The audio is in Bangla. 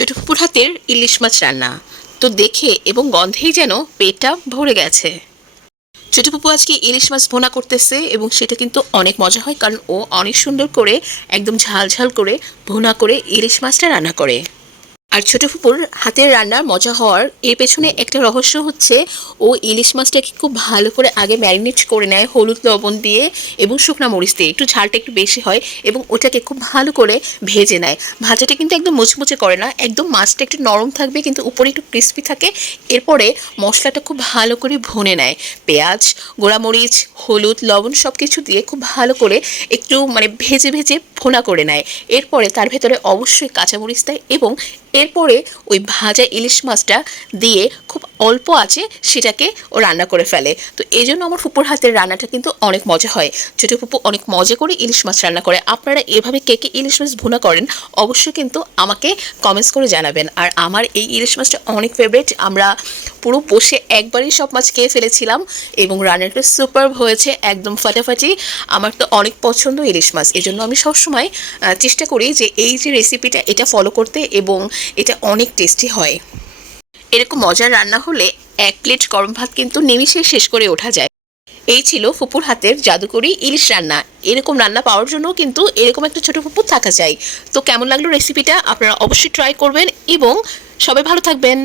ছোট ফুপুর হাতের ইলিশ মাছ রান্না তো দেখে এবং গন্ধেই যেন পেটটা ভরে গেছে। ছোট ফুপু আজকে ইলিশ মাছ ভুনা করতেছে এবং সেটা কিন্তু অনেক মজা হয়, কারণ ও অনেক সুন্দর করে একদম ঝাল ঝাল করে ভুনা করে ইলিশ মাছটা রান্না করে। আর ছোট ফুপুর হাতের রান্নার মজা হওয়ার এর পেছনে একটা রহস্য হচ্ছে, ও ইলিশ মাছটাকে খুব ভালো করে আগে ম্যারিনেট করে নেয় হলুদ লবণ দিয়ে এবং শুকনো মরিচ দিয়ে, একটু ঝালটা একটু বেশি হয়, এবং ওটাকে খুব ভালো করে ভেজে নেয়। ভাজাটা কিন্তু একদম মুচমুচে করে না, একদম মাছটা একটু নরম থাকবে কিন্তু উপরে একটু ক্রিস্পি থাকে। এরপরে মশলাটা খুব ভালো করে ভুনে নেয়, পেঁয়াজ, গোড়ামরিচ, হলুদ, লবণ সব কিছু দিয়ে খুব ভালো করে একটু ভেজে ভেজে ভুনা করে নেয়। এরপরে তার ভেতরে অবশ্যই কাঁচামরিচ দেয় এবং এরপরে ওই ভাজা ইলিশ মাছটা দিয়ে খুব অল্প আঁচে সেটাকে ও রান্না করে ফেলে। তো এই জন্য আমার ফুপুর হাতের রান্নাটা কিন্তু অনেক মজা হয়। ছোটো ফুপু অনেক মজা করে ইলিশ মাছ রান্না করে। আপনারা এভাবে কে কে ইলিশ মাছ ভুনা করেন অবশ্যই কিন্তু আমাকে কমেন্টস করে জানাবেন। আর আমার এই ইলিশ মাছটা অনেক ফেভারিট, আমরা পুরো বসে একবারই সব মাছ খেয়ে ফেলেছিলাম এবং রান্নাটা সুপারব হয়েছে, একদম ফাটাফাটি। আমার তো অনেক পছন্দ ইলিশ মাছ, এই জন্য আমি সবসময় চেষ্টা করি যে এই যে রেসিপিটা এটা ফলো করতে, এবং এটা অনেক টেস্টি হয়। এরকম মজার রান্না হলে এক প্লেট গরম ভাত কিন্তু নিমিষে শেষ করে ওঠা যায়। এই ছিল ফুপুর হাতের জাদুকরি ইলিশ রান্না। এরকম রান্না পাওয়ার জন্য কিন্তু এরকম একটা ছোট ফুপু থাকা চাই। তো কেমন লাগলো রেসিপিটা, আপনারা অবশ্যই ট্রাই করবেন এবং সবাই ভালো থাকবেন।